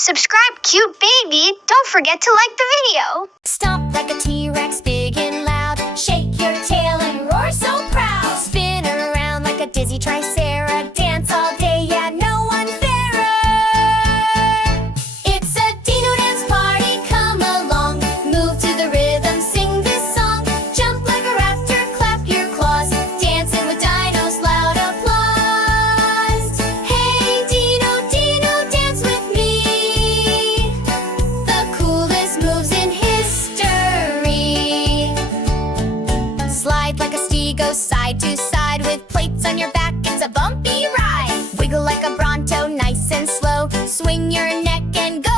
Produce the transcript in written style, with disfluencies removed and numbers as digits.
Subscribe, cute baby. Don't forget to like the video. Stomp like a T-Rex, big and loud. Shake your tail and roar so proud. Spin around like a dizzy tricera. Dance all day, yeah, no one fairer. It's a Dino Dance Party, come along. Move to the rhythm, sing this song. Jump like a raptor, clap your claws. Dancing with dinos, loud applause. Hey Dino, Dino, dance with me. The coolest moves in history. Slide like a stego, side to side. With plates on your back, it's a bumpy ride. Wiggle like a Bronto, nice and slow. Swing your neck and go.